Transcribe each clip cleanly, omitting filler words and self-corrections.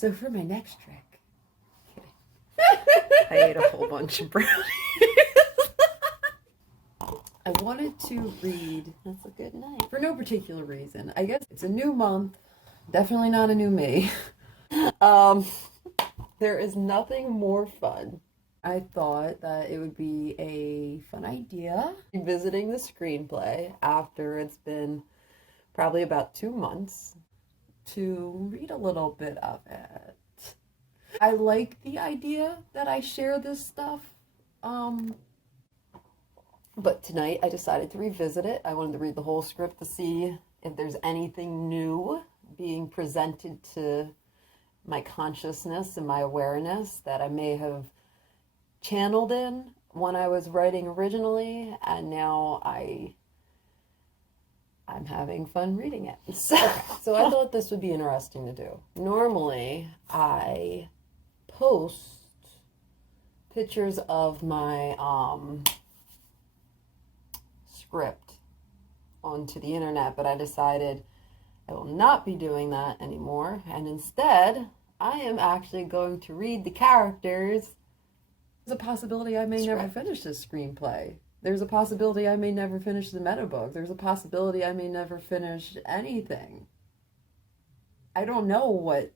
So for my next trick, I ate a whole bunch of brownies. I wanted to read, That's a good night. for no particular reason. I guess it's a new month, definitely not a new me. There is nothing more fun. I thought that it would be a fun idea. Revisiting the screenplay after it's been probably about 2 months. To read a little bit of it. I like the idea that I share this stuff. But tonight I decided to revisit it. I wanted to read the whole script to see if there's anything new being presented to my consciousness and my awareness that I may have channeled in when I was writing originally, and now I'm having fun reading it. So I thought this would be interesting to do. Normally, I post pictures of my script onto the internet, but I decided I will not be doing that anymore, and instead, I am actually going to read the characters. There's a possibility I may never finish this screenplay. There's a possibility I may never finish the meta book. There's a possibility I may never finish anything. I don't know what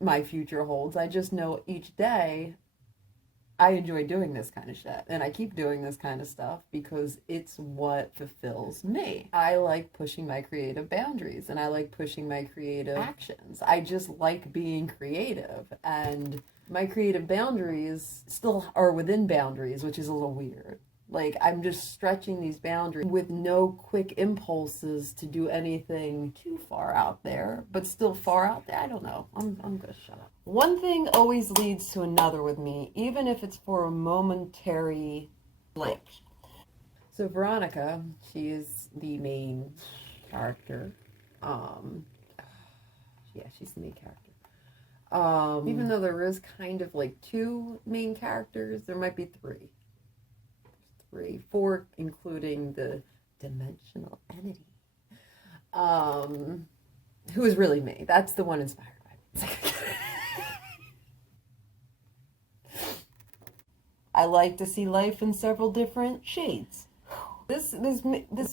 my future holds. I just know each day I enjoy doing this kind of shit. And I keep doing this kind of stuff because it's what fulfills me. I like pushing my creative boundaries and I like pushing my creative actions. I just like being creative, and my creative boundaries still are within boundaries, which is a little weird. Like, I'm just stretching these boundaries with no quick impulses to do anything too far out there, but still far out there. I don't know. I'm gonna shut up. One thing always leads to another with me, even if it's for a momentary blip. So Veronica, she is the main character. Yeah, she's the main character. Even though there is kind of like 2 main characters, there might be 3. 4, including the dimensional entity, who is really me. That's the one inspired by me. I like to see life in several different shades. This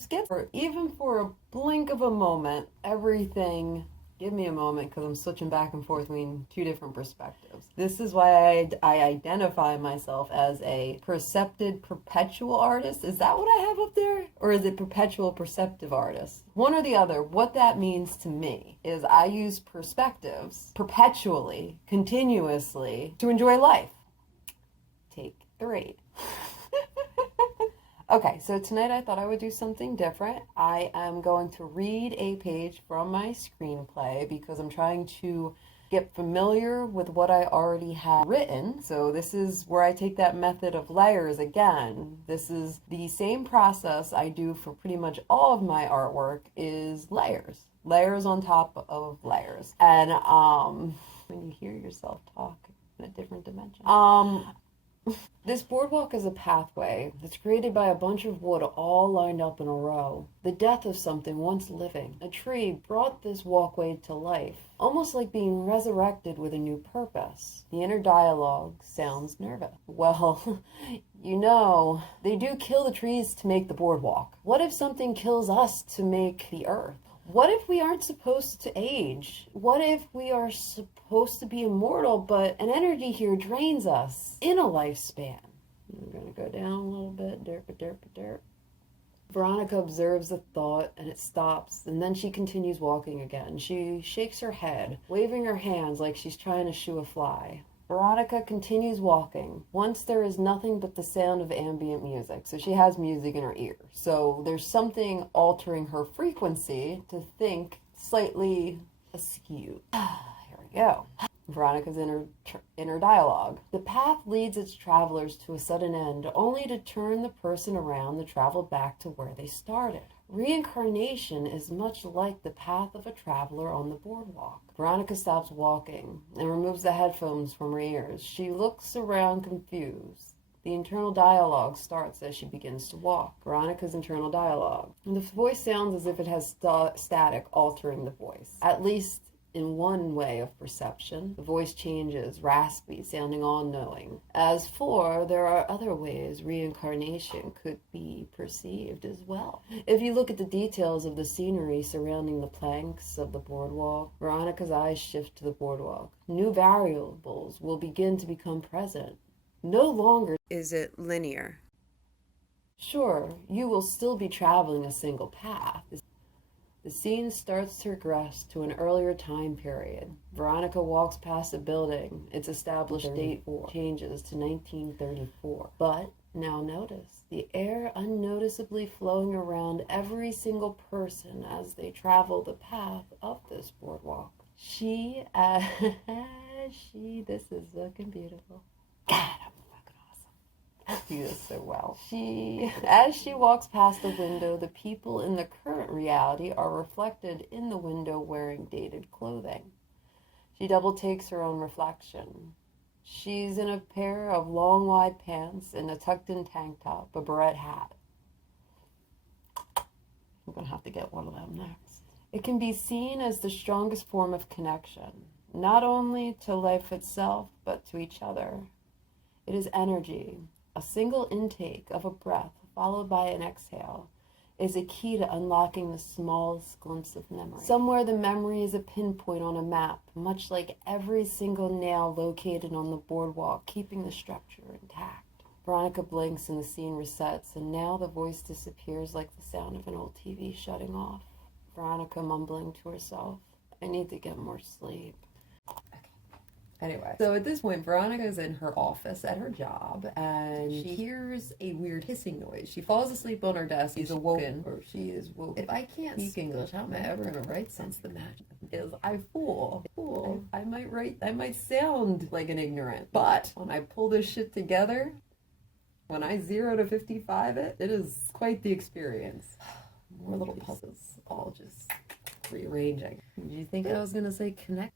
gets, even for a blink of a moment, everything. Give me a moment, because I'm switching back and forth between 2 different perspectives. This is why I identify myself as a percepted perpetual artist. Is that what I have up there? Or is it perpetual perceptive artist? One or the other. What that means to me is I use perspectives perpetually, continuously, to enjoy life. Take 3. Okay, so tonight I thought I would do something different. I am going to read a page from my screenplay because I'm trying to get familiar with what I already have written. So this is where I take that method of layers again. This is the same process I do for pretty much all of my artwork, is layers. Layers on top of layers. And when you hear yourself talk in a different dimension. This boardwalk is a pathway that's created by a bunch of wood all lined up in a row. The death of something once living. A tree brought this walkway to life, almost like being resurrected with a new purpose. The inner dialogue sounds nervous. Well, you know, they do kill the trees to make the boardwalk. What if something kills us to make the earth? What if we aren't supposed to age? What if we are supposed to be immortal, but an energy here drains us in a lifespan? I'm going to go down a little bit. Derp. Veronica observes the thought, and it stops, and then she continues walking again. She shakes her head, waving her hands like she's trying to shoo a fly. Veronica continues walking. Once there is nothing but the sound of ambient music. So she has music in her ear. So there's something altering her frequency to think slightly askew. Here we go. Veronica's inner dialogue. The path leads its travelers to a sudden end, only to turn the person around to travel back to where they started. Reincarnation is much like the path of a traveler on the boardwalk. Veronica stops walking and removes the headphones from her ears. She looks around confused. The internal dialogue starts as she begins to walk. Veronica's internal dialogue. And the voice sounds as if it has static altering the voice. At least in one way of perception. The voice changes, raspy, sounding all-knowing. As for, there are other ways reincarnation could be perceived as well. If you look at the details of the scenery surrounding the planks of the boardwalk, Veronica's eyes shift to the boardwalk. New variables will begin to become present. No longer is it linear. Sure, you will still be traveling a single path. The scene starts to regress to an earlier time period. Veronica walks past a building. Its established date changes to 1934. But now notice the air unnoticeably flowing around every single person as they travel the path of this boardwalk. This is looking beautiful. God, I do this so well. As she walks past the window, the people in the current reality are reflected in the window wearing dated clothing. She double takes her own reflection. She's in a pair of long, wide pants and a tucked-in tank top, a barrette hat. I'm going to have to get one of them next. It can be seen as the strongest form of connection, not only to life itself, but to each other. It is energy. A single intake of a breath, followed by an exhale, is a key to unlocking the smallest glimpse of memory. Somewhere the memory is a pinpoint on a map, much like every single nail located on the boardwalk, keeping the structure intact. Veronica blinks and the scene resets, and now the voice disappears like the sound of an old TV shutting off. Veronica mumbling to herself, I need to get more sleep. Anyway, so at this point, Veronica's in her office at her job, and she hears a weird hissing noise. She falls asleep on her desk. She's awoken, or she is woken. If I can't speak English, how am I ever going to write since the magic is I fool. I might sound like an ignorant, but when I pull this shit together, when I 0 to 55 it is quite the experience. More little puzzles, all just rearranging. Did you think I was going to say connect?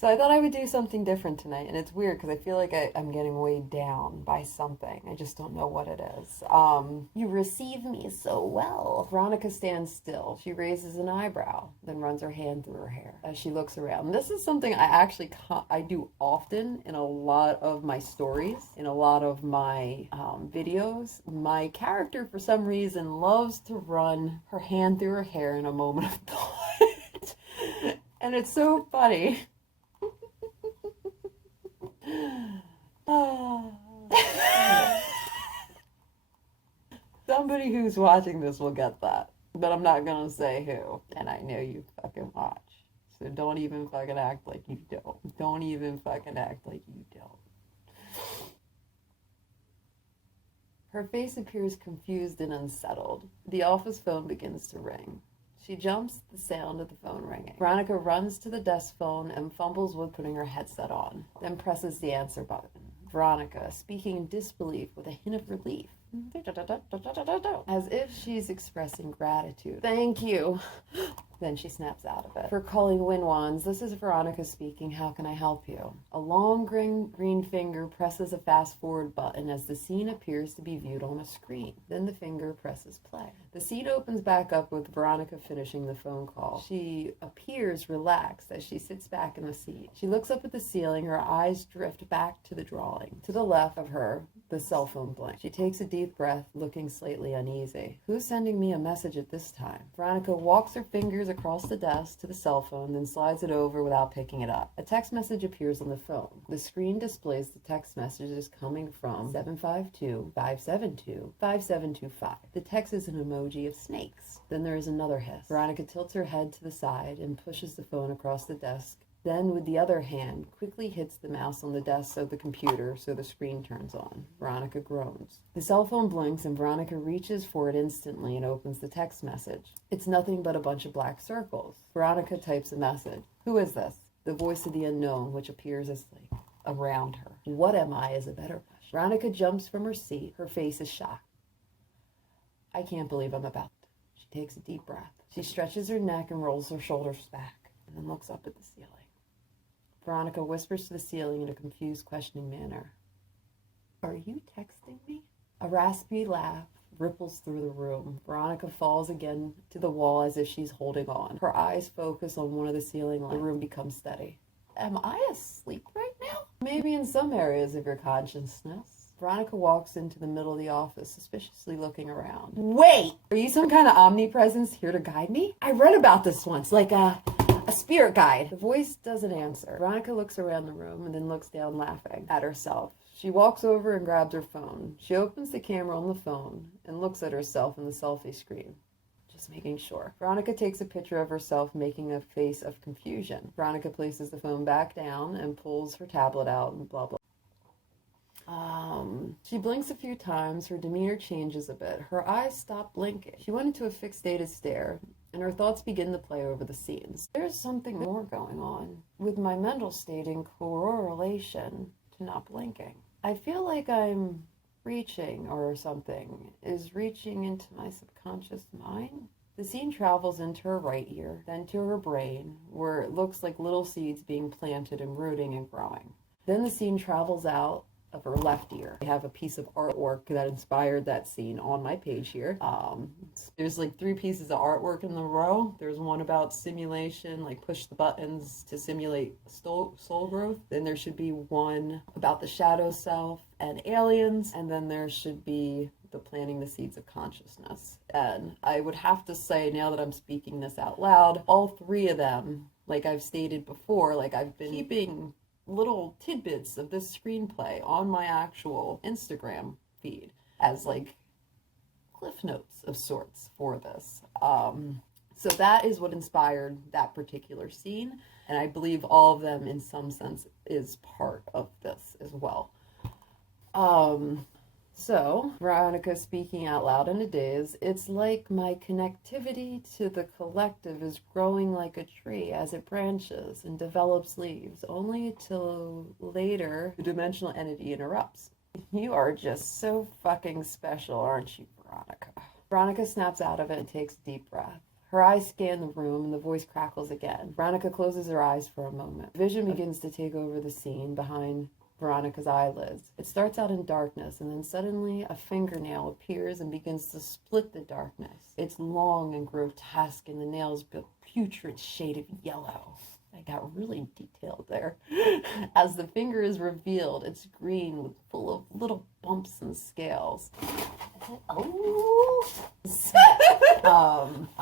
So I thought I would do something different tonight, and it's weird because I feel like I'm getting weighed down by something. I just don't know what it is. You receive me so well. Veronica stands still. She raises an eyebrow, then runs her hand through her hair as she looks around. This is something I do often in a lot of my stories, in a lot of my videos. My character, for some reason, loves to run her hand through her hair in a moment of thought. And it's so funny. Somebody who's watching this will get that, but I'm not gonna say who, and I know you fucking watch, so don't even fucking act like you don't. Don't even fucking act like you don't. Her face appears confused and unsettled. The office phone begins to ring. She jumps at the sound of the phone ringing. Veronica runs to the desk phone and fumbles with putting her headset on, then presses the answer button. Veronica, speaking in disbelief with a hint of relief, as if she's expressing gratitude. Thank you. Then she snaps out of it. For calling Winwands, this is Veronica speaking. How can I help you? A long green finger presses a fast forward button as the scene appears to be viewed on a screen. Then the finger presses play. The scene opens back up with Veronica finishing the phone call. She appears relaxed as she sits back in the seat. She looks up at the ceiling. Her eyes drift back to the drawing. To the left of her, the cell phone blinks. She takes a deep breath, looking slightly uneasy. Who's sending me a message at this time? Veronica walks her fingers across the desk to the cell phone, then slides it over without picking it up. A text message appears on the phone. The screen displays the text messages coming from 752-572-5725. The text is an emoji of snakes. Then there is another hiss. Veronica tilts her head to the side and pushes the phone across the desk. Then, with the other hand, quickly hits the mouse on the desk of the computer so the screen turns on. Veronica groans. The cell phone blinks and Veronica reaches for it instantly and opens the text message. It's nothing but a bunch of black circles. Veronica types a message. Who is this? The voice of the unknown, which appears as like around her. What am I is a better question. Veronica jumps from her seat. Her face is shocked. I can't believe I'm about to. She takes a deep breath. She stretches her neck and rolls her shoulders back and then looks up at the ceiling. Veronica whispers to the ceiling in a confused, questioning manner. Are you texting me? A raspy laugh ripples through the room. Veronica falls again to the wall as if she's holding on. Her eyes focus on one of the ceiling lights. The room becomes steady. Am I asleep right now? Maybe in some areas of your consciousness. Veronica walks into the middle of the office, suspiciously looking around. Wait! Are you some kind of omnipresence here to guide me? I read about this once, like a spirit guide. The voice doesn't answer. Veronica looks around the room and then looks down, laughing at herself. She walks over and grabs her phone. She opens the camera on the phone and looks at herself in the selfie screen. Just making sure. Veronica takes a picture of herself making a face of confusion. Veronica places the phone back down and pulls her tablet out and blah, blah. She blinks a few times. Her demeanor changes a bit. Her eyes stop blinking. She went into a fixated stare, and her thoughts begin to play over the scenes. There's something more going on, with my mental state in correlation to not blinking. I feel like I'm reaching or something is reaching into my subconscious mind. The scene travels into her right ear, then to her brain, where it looks like little seeds being planted and rooting and growing. Then the scene travels out of her left ear. I have a piece of artwork that inspired that scene on my page here. There's like 3 pieces of artwork in the row. There's one about simulation, like push the buttons to simulate soul growth. Then there should be one about the shadow self and aliens. And then there should be the planting the seeds of consciousness. And I would have to say, now that I'm speaking this out loud, all 3 of them, like I've stated before, like I've been keeping little tidbits of this screenplay on my actual Instagram feed as like cliff notes of sorts for this. So that is what inspired that particular scene, and I believe all of them in some sense is part of this as well. So, Veronica speaking out loud in a daze, it's like my connectivity to the collective is growing like a tree as it branches and develops leaves, only till later the dimensional entity interrupts. You are just so fucking special, aren't you, Veronica? Veronica snaps out of it and takes a deep breath. Her eyes scan the room and the voice crackles again. Veronica closes her eyes for a moment. Vision begins to take over the scene behind Veronica's eyelids. It starts out in darkness, and then suddenly a fingernail appears and begins to split the darkness. It's long and grotesque, and the nail's a putrid shade of yellow. I got really detailed there. As the finger is revealed, it's green with full of little bumps and scales. Oh!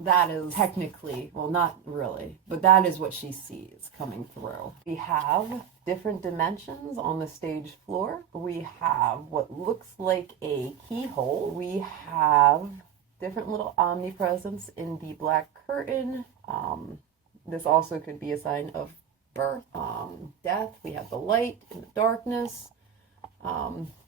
That is technically, well, not really, but that is what she sees coming through. We have different dimensions on the stage floor. We have what looks like a keyhole. We have different little omnipresence in the black curtain. This also could be a sign of birth, death. We have the light and the darkness.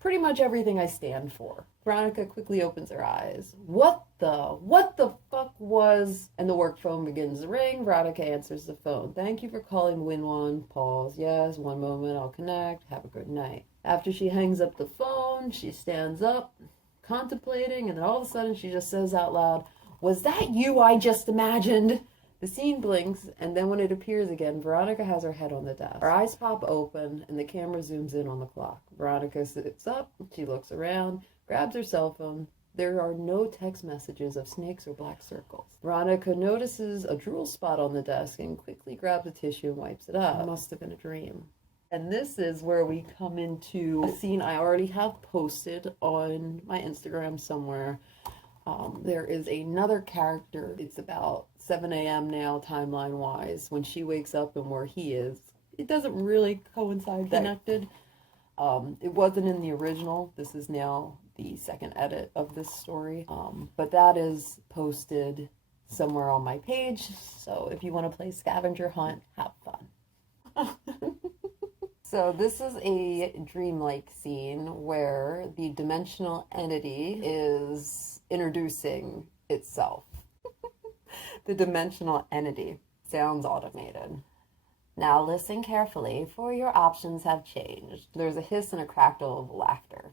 Pretty much everything I stand for. Veronica quickly opens her eyes. What the fuck was? And the work phone begins to ring. Veronica answers the phone. Thank you for calling Winwan. Pause. Yes, one moment, I'll connect. Have a good night. After she hangs up the phone, she stands up, contemplating, and then all of a sudden she just says out loud, "Was that you I just imagined?" The scene blinks, and then when it appears again, Veronica has her head on the desk. Her eyes pop open, and the camera zooms in on the clock. Veronica sits up, she looks around, grabs her cell phone. There are no text messages of snakes or black circles. Veronica notices a drool spot on the desk and quickly grabs a tissue and wipes it up. It must have been a dream. And this is where we come into a scene I already have posted on my Instagram somewhere. There is another character. It's about 7 a.m. now, timeline-wise, when she wakes up and where he is. It doesn't really coincide connected. It wasn't in the original. This is now the second edit of this story. But that is posted somewhere on my page. So if you want to play scavenger hunt, have fun. So this is a dreamlike scene where the dimensional entity is introducing itself. The dimensional entity sounds automated. Now listen carefully, for your options have changed. There's a hiss and a crackle of laughter.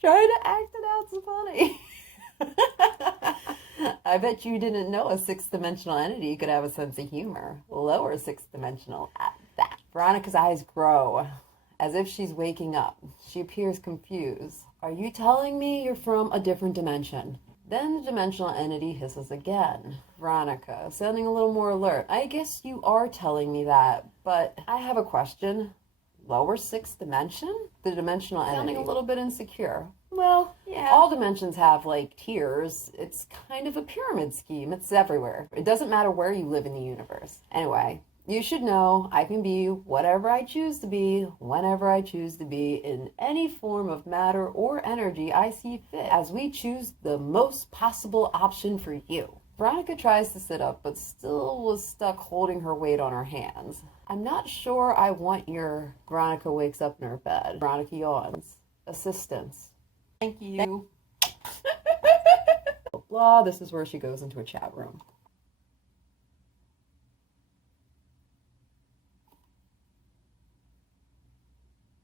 Trying to act it out's funny. I bet you didn't know a 6th dimensional entity could have a sense of humor. Lower 6th dimensional at that. Veronica's eyes grow as if she's waking up. She appears confused. Are you telling me you're from a different dimension? Then the dimensional entity hisses again. Veronica, sounding a little more alert. I guess you are telling me that, but I have a question. Lower sixth dimension? The dimensional entity. Sounding a little bit insecure. Well, yeah. All dimensions have, like, tiers. It's kind of a pyramid scheme. It's everywhere. It doesn't matter where you live in the universe. Anyway, you should know I can be whatever I choose to be, whenever I choose to be, in any form of matter or energy I see fit, as we choose the most possible option for you. Veronica tries to sit up, but still was stuck holding her weight on her hands. I'm not sure I want your... Veronica wakes up in her bed. Veronica yawns. Assistance. Thank you. Blah, this is where she goes into a chat room.